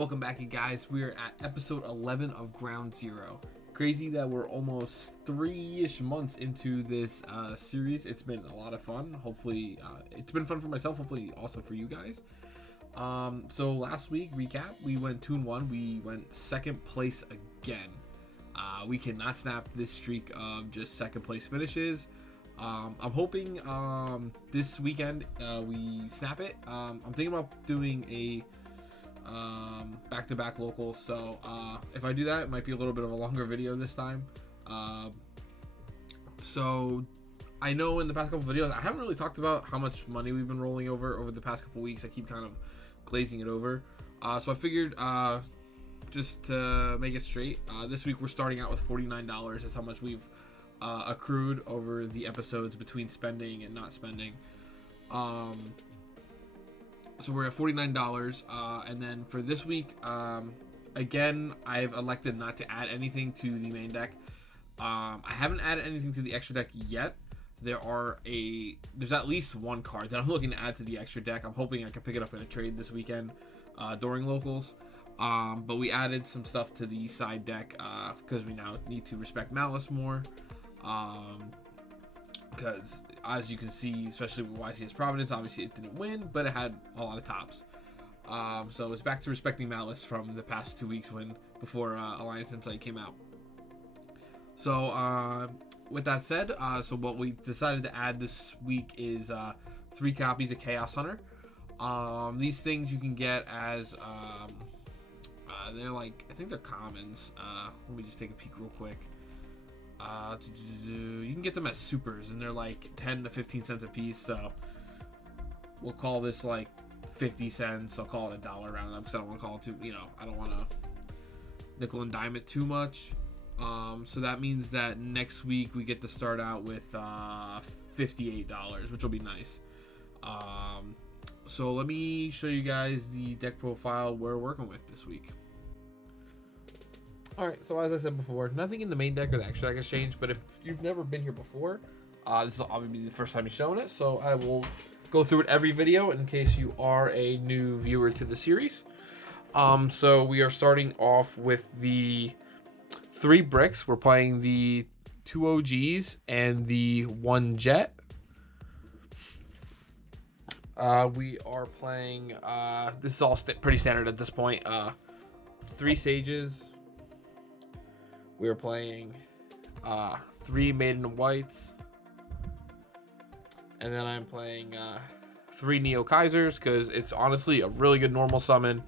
Welcome back, you guys. We're at episode 11 of Ground Zero. Crazy that we're almost 3-ish months into this series. It's been a lot of fun. Hopefully, it's been fun for myself. Hopefully, also for you guys. So last week, recap, we went 2-1. We went second place again. We cannot snap this streak of just second place finishes. I'm hoping this weekend we snap it. I'm thinking about doing a back-to-back locals, so if I do that, it might be a little bit of a longer video this time. So I know in the past couple videos I haven't really talked about how much money we've been rolling over the past couple weeks. I keep kind of glazing it over, so I figured just to make it straight, this week we're starting out with $49. That's how much we've accrued over the episodes between spending and not spending. So we're at $49, and then for this week, again, I've elected not to add anything to the main deck. I haven't added anything to the extra deck yet. There's at least one card that I'm looking to add to the extra deck. I'm hoping I can pick it up in a trade this weekend during locals. But we added some stuff to the side deck because we now need to respect Malice more. Because as you can see, especially with YCS Providence, obviously it didn't win, but it had a lot of tops. So it's back to respecting Malice from the past 2 weeks before Alliance Insight came out. So with that said, so what we decided to add this week is 3 copies of Chaos Hunter. These things you can get as they're like, I think they're commons. Let me just take a peek real quick. You can get them as supers, and they're like 10 to 15 cents a piece, so we'll call this like 50 cents. I'll call it $1 round up because I don't want to call it I don't want to nickel and dime it too much. So that means that next week we get to start out with $58, which will be nice. So let me show you guys the deck profile we're working with this week. Alright, so as I said before, nothing in the main deck or the extra deck has changed, but if you've never been here before, this will obviously be the first time you've shown it, so I will go through it every video in case you are a new viewer to the series. So we are starting off with the 3 bricks. We're playing the 2 OGs and the 1 jet. We are playing, this is all pretty standard at this point, 3 sages. We are playing 3 Maiden Whites. And then I'm playing 3 Neo Kaisers because it's honestly a really good normal summon.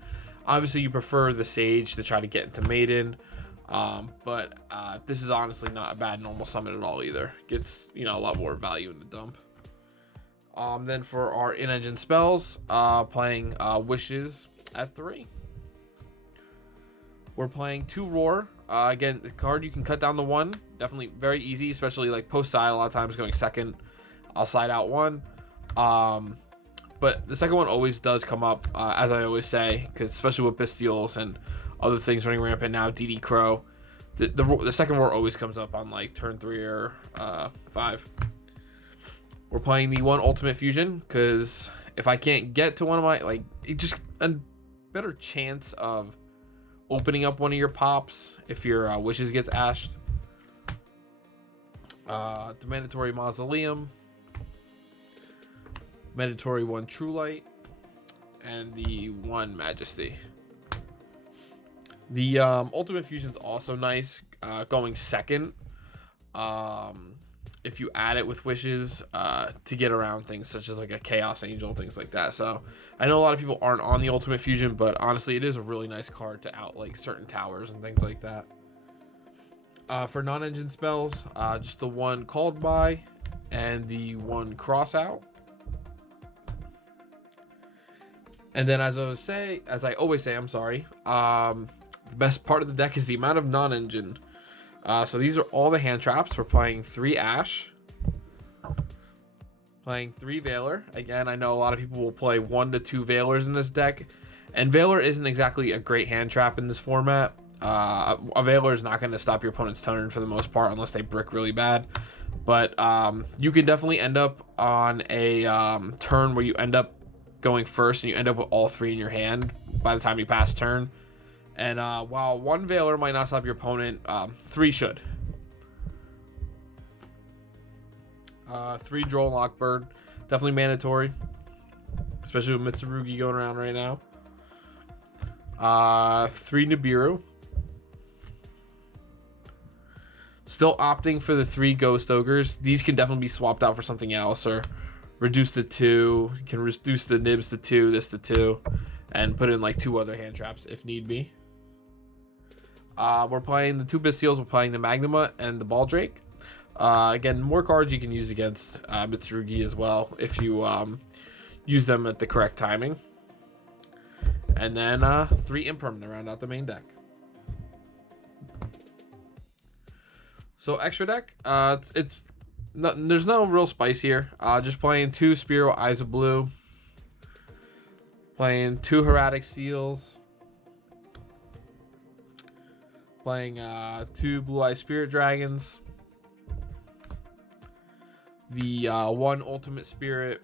Obviously, you prefer the Sage to try to get into Maiden. But this is honestly not a bad normal summon at all either. Gets, a lot more value in the dump. Then for our in-engine spells, playing Wishes at 3. We're playing 2 Roar. Again, the card you can cut down to 1. Definitely very easy, especially like post side. A lot of times going second, I'll slide out 1. But the second one always does come up, as I always say, because especially with Bestials and other things running rampant now, DD Crow, the second Roar always comes up on like turn 3 or 5. We're playing the 1 Ultimate Fusion because if I can't get to one of my, it just a better chance of opening up one of your pops if your Wishes gets ashed. The Mandatory Mausoleum, Mandatory 1 True Light, and the 1 Majesty. The Ultimate Fusion is also nice, going second. If you add it with Wishes to get around things such as like a Chaos Angel, things like that. So I know a lot of people aren't on the Ultimate Fusion, but honestly it is a really nice card to out like certain towers and things like that. For non-engine spells, just the 1 Called By and the 1 Cross Out. And then as I always say, the best part of the deck is the amount of non-engine. So these are all the hand traps. We're playing 3 Ash, playing 3 Veiler. Again, I know a lot of people will play 1 to 2 Veilers in this deck, and Veiler isn't exactly a great hand trap in this format. A Veiler is not going to stop your opponent's turn for the most part unless they brick really bad. But you can definitely end up on a turn where you end up going first and you end up with all 3 in your hand by the time you pass turn. And while one Veiler might not stop your opponent, 3 should. 3 Droll Lockbird, definitely mandatory, especially with Mitsurugi going around right now. 3 Nibiru. Still opting for the 3 Ghost Ogres. These can definitely be swapped out for something else, or reduced to 2. You can reduce the Nibs to 2, this to 2, and put in like 2 other hand traps if need be. We're playing the 2 Bestials. We're playing the Magnuma and the Baldrake. Again, more cards you can use against Mitsurugi as well if you use them at the correct timing. And then 3 Imperm to round out the main deck. So extra deck, there's no real spice here. Just playing 2 Spearow Eyes of Blue, playing 2 Hieratic Seals, playing 2 Blue Eye Spirit Dragons, the 1 Ultimate Spirit,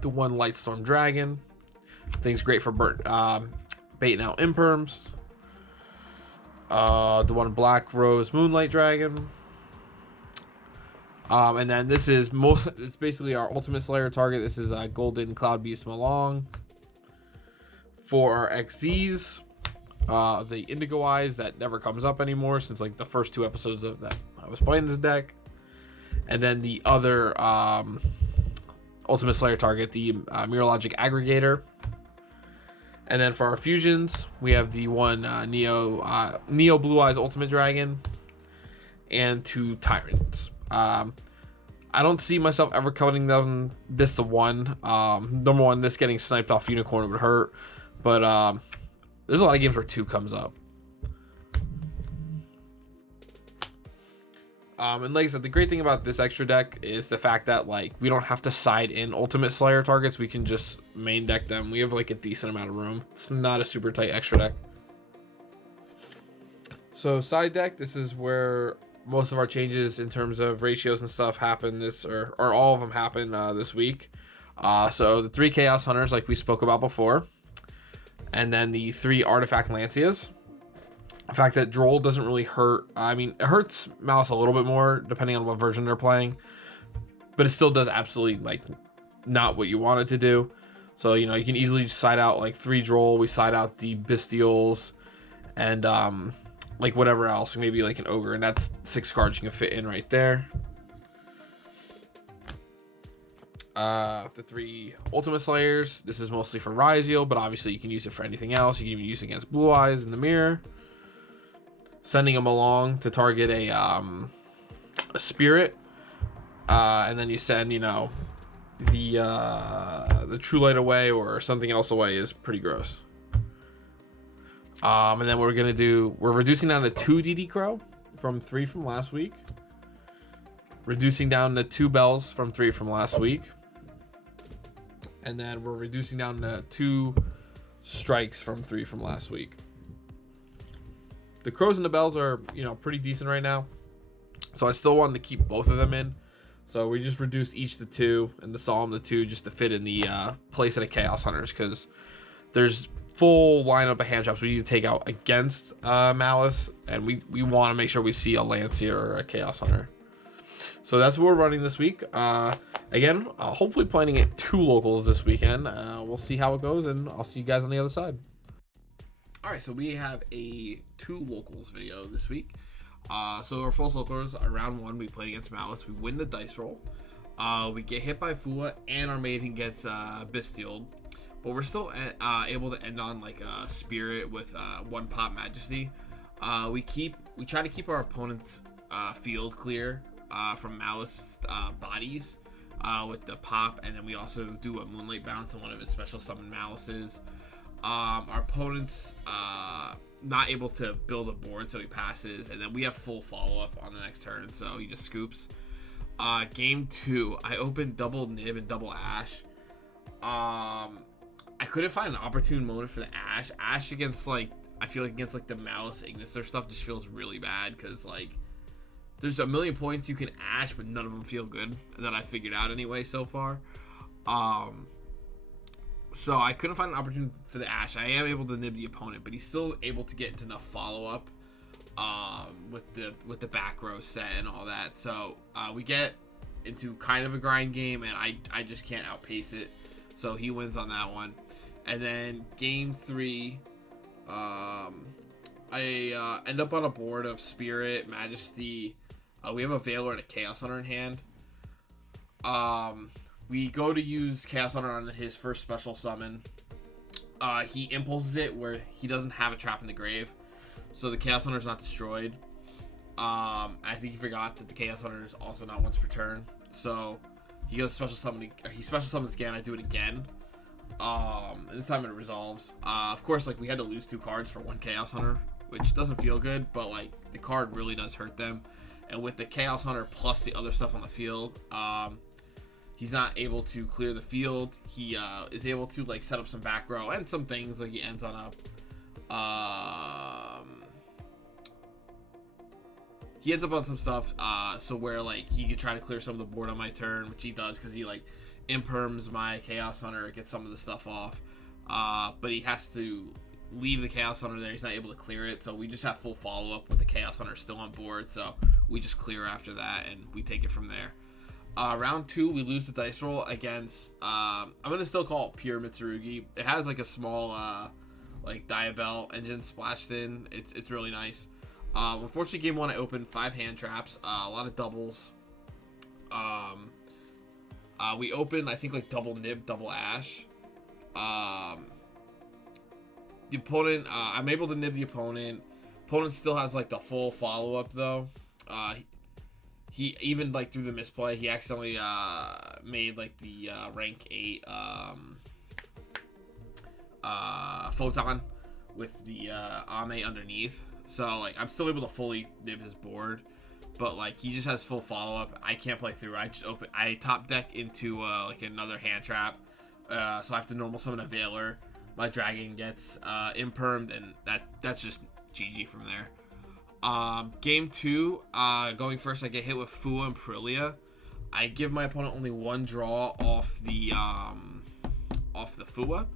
the 1 Lightstorm Dragon. Thing's great for baiting out Imperms. The 1 Black Rose Moonlight Dragon. And then this is it's basically our Ultimate Slayer target. This is Golden Cloud Beast Malong. For our XZs, the Indigo Eyes that never comes up anymore since like the first 2 episodes of that I was playing this deck. And then the other Ultimate Slayer target, the Mirologic Aggregator. And then for our fusions, we have the 1 Neo Blue Eyes Ultimate Dragon and 2 Tyrants. I don't see myself ever cutting them this to 1. Number 1, this getting sniped off Unicorn would hurt, but there's a lot of games where 2 comes up. And like I said, the great thing about this extra deck is the fact that like we don't have to side in Ultimate Slayer targets. We can just main deck them. We have like a decent amount of room. It's not a super tight extra deck. So side deck, this is where most of our changes in terms of ratios and stuff happen or all of them happen this week. So the 3 Chaos Hunters like we spoke about before, and then the 3 Artifact Lancias. The fact that Droll doesn't really hurt. I mean, it hurts Malice a little bit more depending on what version they're playing, but it still does absolutely like not what you want it to do. So you know you can easily just side out like 3 Droll. We side out the Bestials and like whatever else, maybe like an Ogre, and that's 6 cards you can fit in right there. The 3 Ultimate Slayers. This is mostly for Ryziel, but obviously you can use it for anything else. You can even use it against Blue Eyes in the mirror. Sending them along to target a spirit, and then you send, you know, the True Light away or something else away is pretty gross. And then we're reducing down to 2 DD Crow from 3 from last week, reducing down to 2 Bells from 3 from last week, and then we're reducing down to 2 Strikes from 3 from last week. The Crows and the Bells are, you know, pretty decent right now. So I still wanted to keep both of them in. So we just reduced each to 2 and the Solemn to 2 just to fit in the place of the Chaos Hunters, because there's full lineup of hand traps we need to take out against Malice, and we want to make sure we see a Lancia or a Chaos Hunter. So that's what we're running this week. Again, hopefully planning it 2 locals this weekend. We'll see how it goes, and I'll see you guys on the other side. Alright, so we have a 2 locals video this week. So our first locals, round 1, we played against Malice. We win the dice roll. We get hit by Fua, and our maiden gets Bestialed. But we're still able to end on like a Spirit with 1 Pop Majesty. We try to keep our opponent's field clear from Malice bodies with the Pop, and then we also do a Moonlight Bounce on one of his special summon Malices. Our opponent's not able to build a board, so he passes, and then we have full follow-up on the next turn, so he just scoops. Game 2, I opened double Nib and double Ash. I couldn't find an opportune moment for the Ash. Ash against, like, I feel like against, like, the Malice Ignister stuff just feels really bad, because, like, there's a million points you can Ash, but none of them feel good, that I figured out anyway so far. So I couldn't find an opportunity for the Ash. I am able to nib the opponent, but he's still able to get into enough follow-up with the back row set and all that. So we get into kind of a grind game, and I just can't outpace it. So he wins on that one. And then game 3, I end up on a board of Spirit, Majesty. We have a Veiler and a Chaos Hunter in hand. We go to use Chaos Hunter on his first special summon. He impulses it where he doesn't have a trap in the grave, so the Chaos Hunter is not destroyed. I think he forgot that the Chaos Hunter is also not once per turn, so he goes special summoning. He special summons again. I do it again. And this time it resolves. Of course, like we had to lose 2 cards for 1 Chaos Hunter, which doesn't feel good, but like the card really does hurt them. And with the Chaos Hunter plus the other stuff on the field, he's not able to clear the field. He is able to like set up some back row and some things. Like he ends on he ends up on some stuff. So where like he could try to clear some of the board on my turn, which he does because he like imperms my Chaos Hunter, gets some of the stuff off. But he has to leave the Chaos Hunter there. He's not able to clear it. So we just have full follow up with the Chaos Hunter still on board. So we just clear after that and we take it from there. Round 2, we lose the dice roll against, I'm going to still call it pure Mitsurugi. It has like a small, like Diabell engine splashed in. It's really nice. Unfortunately, game 1, I opened 5 hand traps, a lot of doubles. We opened, I think, like double Nib, double Ash. The opponent, I'm able to Nib the opponent. Opponent still has like the full follow-up though. He even like through the misplay, he accidentally made like the rank 8 photon with the Ame underneath. So like I'm still able to fully nib his board, but like he just has full follow up. I can't play through. I top deck into like another hand trap, so I have to normal summon a Veiler. My dragon gets impermed, and that's just GG from there. Game 2, going first, I get hit with Fua and Prillia. I give my opponent only 1 draw off the Fua.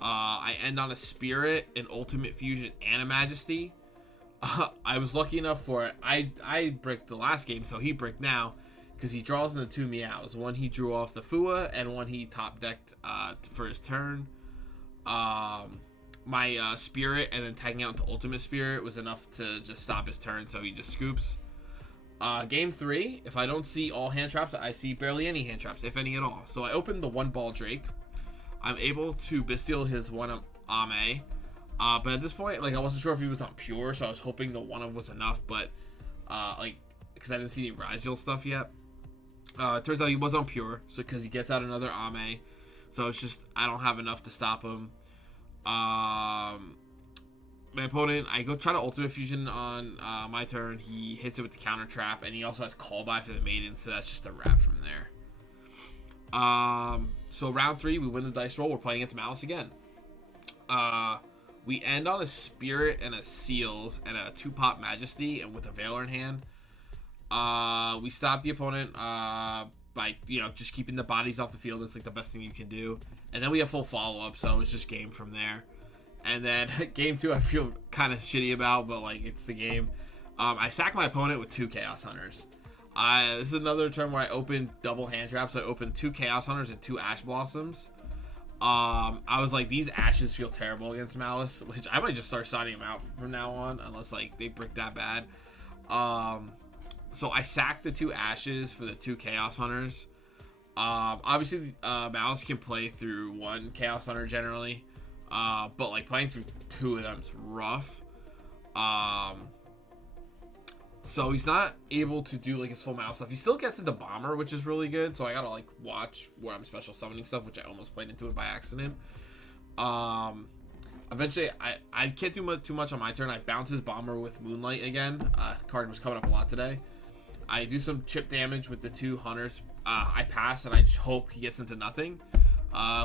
I end on a Spirit, an Ultimate Fusion, and a Majesty. I was lucky enough for it. I bricked the last game, so he bricked now, because he draws into 2 Meows. One he drew off the Fua, and one he top decked for his turn. My Spirit and then tagging out into Ultimate Spirit was enough to just stop his turn, so he just scoops. Game 3, if I don't see all hand traps, I see barely any hand traps, if any at all. So I opened the 1 Ball Drake. I'm able to Bestial his 1 Ame. But at this point, like I wasn't sure if he was on pure, so I was hoping the 1 of was enough, but like because I didn't see any Ryzeal stuff yet. It turns out he was on pure, so because he gets out another Ame, so it's just I don't have enough to stop him. My opponent, I go try to Ultimate Fusion on my turn. He hits it with the counter trap, and he also has Call By for the Maiden, so that's just a wrap from there. So round 3, we win the dice roll. We're playing against Malice again. We end on a Spirit and a Seals and a 2-pop Majesty, and with a Veiler in hand. We stop the opponent by just keeping the bodies off the field. It's like the best thing you can do. And then we have full follow-up, so it's just game from there. And then game 2, I feel kind of shitty about, but like it's the game. I sack my opponent with 2 Chaos Hunters. This is another turn where I opened double hand traps. I opened 2 Chaos Hunters and 2 Ash Blossoms. I was like, these Ashes feel terrible against Malice, which I might just start signing them out from now on, unless like they brick that bad. So I sacked the 2 Ashes for the 2 Chaos Hunters. Obviously, Malice can play through 1 Chaos Hunter generally, but like playing through 2 of them is rough. So he's not able to do like his full Malice stuff. He still gets into Bomber, which is really good. So I gotta like watch where I'm special summoning stuff, which I almost played into it by accident. Eventually, I can't do too much on my turn. I bounce his Bomber with Moonlight again. Card was coming up a lot today. I do some chip damage with the 2 Hunters. I pass, and I just hope he gets into nothing,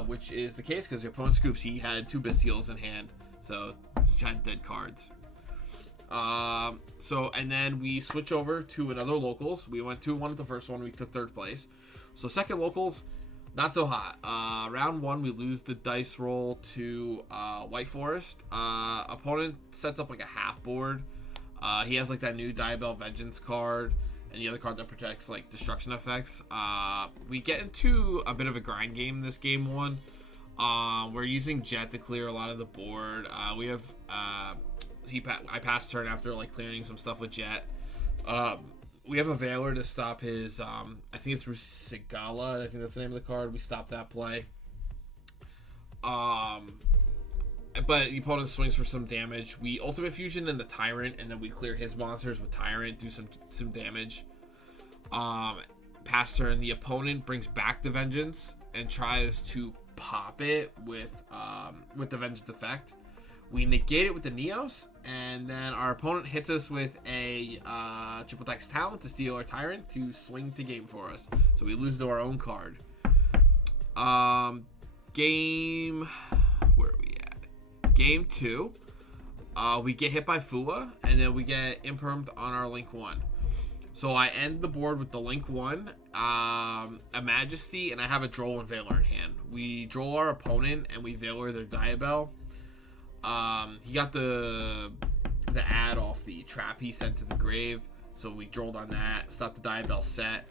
which is the case because your opponent scoops. He had 2 Bestials in hand, so he had dead cards. And then we switch over to another locals. We went 2-1 at the first one. We took 3rd place. So second locals, Not so hot. Round 1, we lose the dice roll to White Forest. Opponent sets up like a half board. He has like that new Diabell Vengeance card and the other card that protects like destruction effects. We get into a bit of a grind game this game 1. We're using Jet to clear a lot of the board. We have I passed turn after like clearing some stuff with Jet. We have a Veiler to stop his, I think it's Rusigala, I think that's the name of the card. We stopped that play. But the opponent swings for some damage. We Ultimate Fusion in the Tyrant, and then we clear his monsters with Tyrant, do some damage. Pass turn, the opponent brings back the Vengeance and tries to pop it with the Vengeance effect. We negate it with the Neos, and then our opponent hits us with a triple tax talent to steal our Tyrant to swing to game for us. So we lose to our own card. Game... Where are we at? Game 2. We get hit by Fua, and then we get impermed on our Link 1. So I end the board with the Link 1, a Majesty, and I have a Droll and Veiler in hand. We Droll our opponent, and we Veiler their Diabell. He got the ad off the trap he sent to the grave, so we drolled on that, stopped the Diabell set.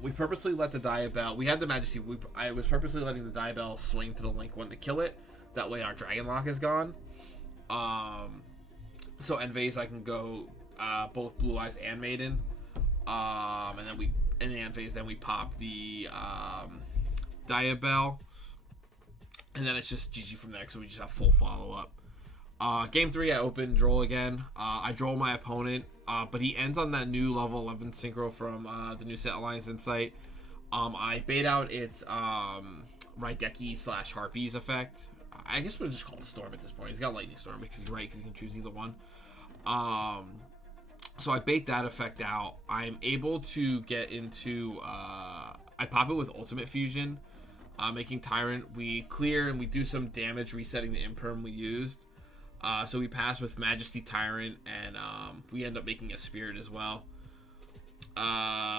We purposely let the Diabell, we had the Majesty, I was purposely letting the Diabell swing to the Link 1 to kill it, that way our Dragon Lock is gone. So end phase I can go both Blue Eyes and Maiden, and then we, in the end phase, then we pop the Diabell. And then it's just GG from there because we just have full follow-up. Game 3, I open Droll again. I Droll my opponent, but he ends on that new level 11 Synchro from the new set Alliance Insight. I bait out its Raigeki / Harpies effect. I guess we'll just call it Storm at this point. He's got Lightning Storm because he's right, because he can choose either one. So I bait that effect out. I'm able to get into... I pop it with Ultimate Fusion. Making Tyrant, we clear and we do some damage resetting the imperm we used. So we pass with Majesty Tyrant, and we end up making a Spirit as well.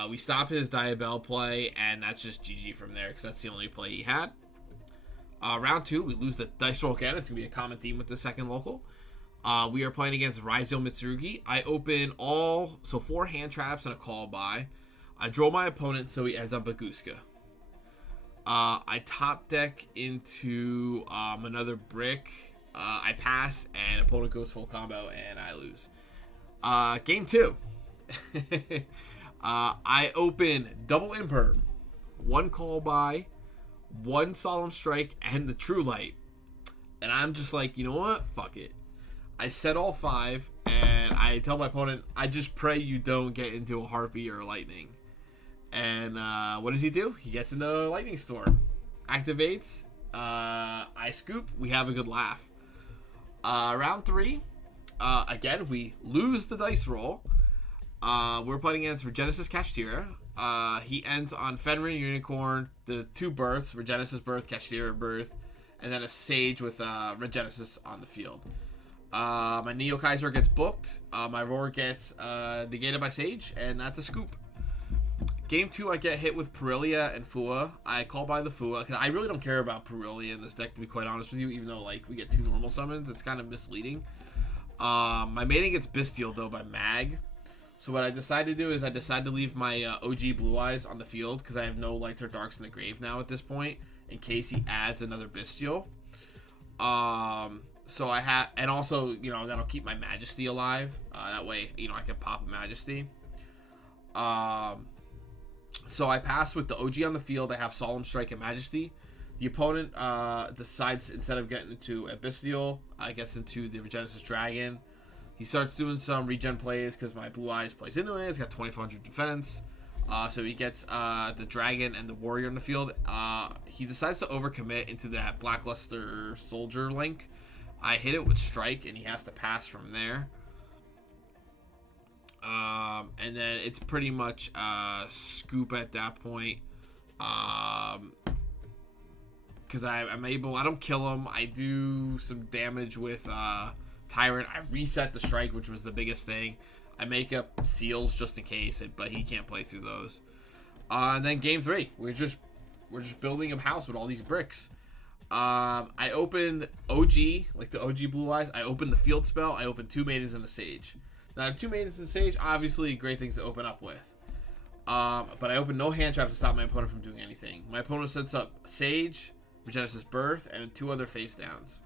We stop his Diabell play, and that's just GG from there because that's the only play he had. Round 2, we lose the dice roll again. It's going to be a common theme with the second local. We are playing against Raizo Mitsurugi. I open 4 hand traps and a call by. I draw my opponent so he ends up Baguska. I top deck into another brick. I pass, and opponent goes full combo, and I lose. Game 2. I open double imperm, 1 call by, 1 solemn strike, and the true light. And I'm just like, you know what? Fuck it. I set all 5, and I tell my opponent, I just pray you don't get into a Harpy or a Lightning. And what does he do? He gets into Lightning Storm. Activates. I scoop. We have a good laugh. Round 3. Again, we lose the dice roll. We're playing against Regenesis Kashtira. He ends on Fenrir Unicorn, the 2 births, Regenesis birth, Kashtira birth, and then a Sage with Regenesis on the field. My Neo Kaiser gets booked. My Roar gets negated by Sage, and that's a scoop. Game 2, I get hit with Perilia and Fua. I call by the Fua, because I really don't care about Perilia in this deck, to be quite honest with you, even though like we get 2 normal summons. It's kind of misleading. My mating gets Bestial, though, by Mag. So what I decide to do is I decide to leave my OG Blue Eyes on the field, because I have no Lights or Darks in the grave now at this point, in case he adds another Bestial. So I have, and also, you know, that'll keep my Majesty alive. That way, you know, I can pop a Majesty. So I pass with the OG on the field. I have Solemn Strike and Majesty. The opponent decides, instead of getting into a Bestial, gets into the Regenesis Dragon. He starts doing some regen plays because my Blue Eyes plays into it. It's got 2500 defense. So he gets the Dragon and the Warrior on the field. He decides to overcommit into that Blackluster Soldier link. I hit it with Strike, and he has to pass from there. And then it's pretty much scoop at that point. Because I'm able, I don't kill him. I do some damage with Tyrant. I reset the Strike, which was the biggest thing. I make up Seals just in case, but he can't play through those. And then game 3, we're just building a house with all these bricks. I opened OG, like the OG Blue Eyes. I opened the Field Spell. I opened 2 Maidens and a Sage. Now, I have 2 Maidens and a Sage, obviously great things to open up with. But I opened no hand traps to stop my opponent from doing anything. My opponent sets up Sage, Regenesis Birth, and 2 other face downs.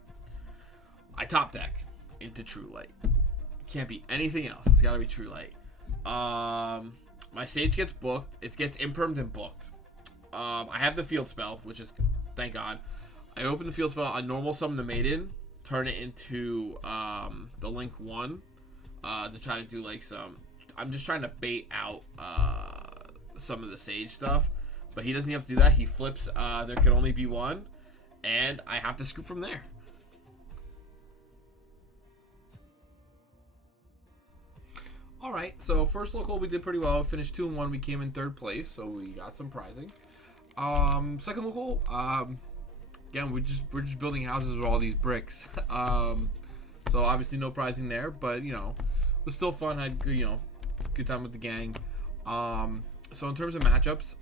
I top deck into True Light. Can't be anything else. It's got to be True Light. My Sage gets booked. It gets impermed and booked. I have the Field Spell, which is, thank God. I open the Field Spell. I normal summon the Maiden, turn it into the Link 1 to try to do like some. I'm just trying to bait out some of the Sage stuff, but he doesn't have to do that. He flips. There can only be one, and I have to scoop from there. All right, so first local we did pretty well. We finished 2-1. We came in 3rd place, so we got some prizing. Second local, again we're just building houses with all these bricks. So obviously no prizing there, but you know, it was still fun. I had good time with the gang. So in terms of matchups,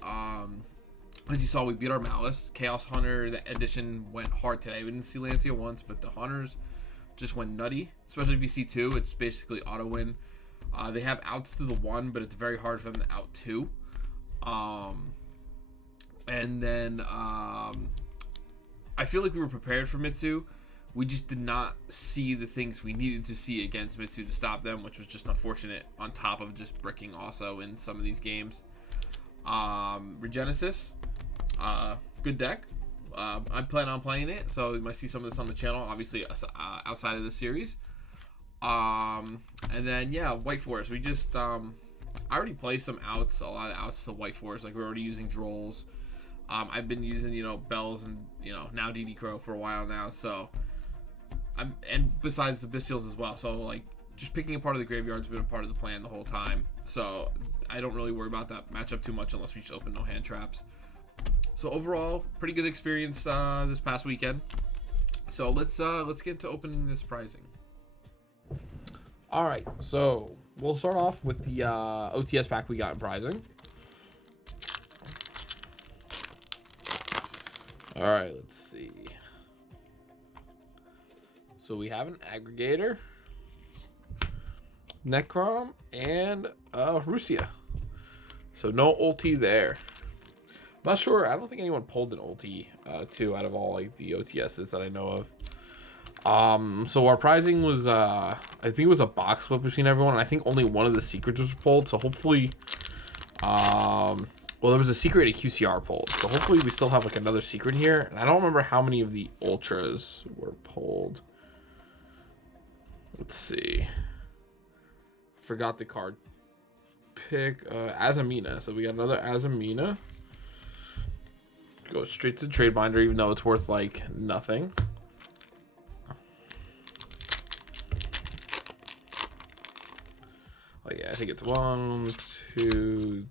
as you saw, we beat our Malice. Chaos Hunter the edition went hard today. We didn't see Lancia once, but the Hunters just went nutty. Especially if you see 2, it's basically auto win. They have outs to the 1, but it's very hard for them to out 2. And then I feel like we were prepared for Mitsu. We just did not see the things we needed to see against Mitsu to stop them, which was just unfortunate, on top of just bricking also in some of these games. Regenesis, good deck. I plan on playing it, so you might see some of this on the channel, obviously outside of the series. And then, yeah, White Forest. We just, I already played some outs, a lot of outs to White Forest. Like, we're already using Drolls. I've been using, Bells and, now DD Crow for a while now, so... and besides the Bestials as well, so like just picking a part of the graveyard's been a part of the plan the whole time, so I don't really worry about that matchup too much unless we just open no hand traps. So overall, pretty good experience this past weekend. So let's get into opening this prizing. All right, so we'll start off with the OTS pack we got in prizing. All right, let's see. So we have an Aggregator, Necrom, and Russia. So no ulti there. Not sure. I don't think anyone pulled an ulti too out of all like the OTSs that I know of. So our prizing was I think it was a box split between everyone. And I think only one of the secrets was pulled. So hopefully, well, there was a secret at QCR pulled. So hopefully we still have like another secret here. And I don't remember how many of the ultras were pulled. Let's see. Forgot the card pick. Azamina. So we got another Azamina. Go straight to the trade binder, even though it's worth like nothing. Oh yeah, I think it's 1, 2,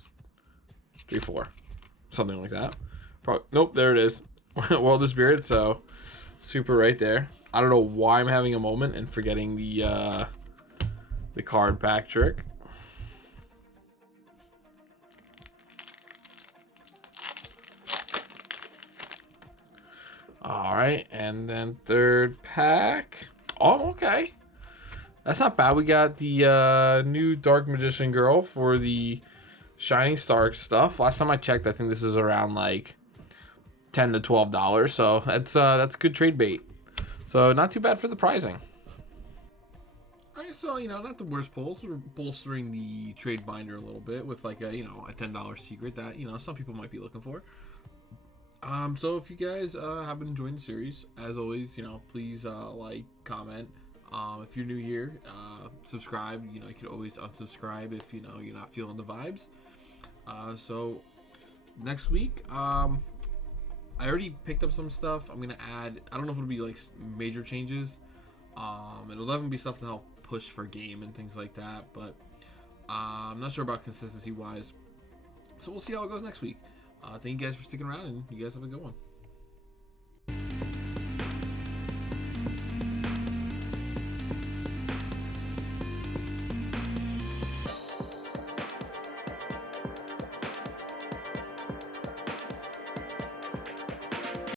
3, 4, something like that. Nope, there it is. World of Spirit. So super right there. I don't know why I'm having a moment and forgetting the card pack trick. All right, and then third pack. Oh, okay. That's not bad. We got the new Dark Magician Girl for the Shining Star stuff. Last time I checked, I think this is around like $10 to $12. So that's good trade bait. So not too bad for the prizing. All right, so not the worst pulls. We're bolstering the trade binder a little bit with like a a $10 secret that some people might be looking for. So if you guys have been enjoying the series, as always, please like, comment. If you're new here, subscribe. You could always unsubscribe if you're not feeling the vibes. So next week, I already picked up some stuff. I'm gonna add. I don't know if it'll be like major changes. It'll definitely be stuff to help push for game and things like that. But I'm not sure about consistency wise. So we'll see how it goes next week. Thank you guys for sticking around, and you guys have a good one.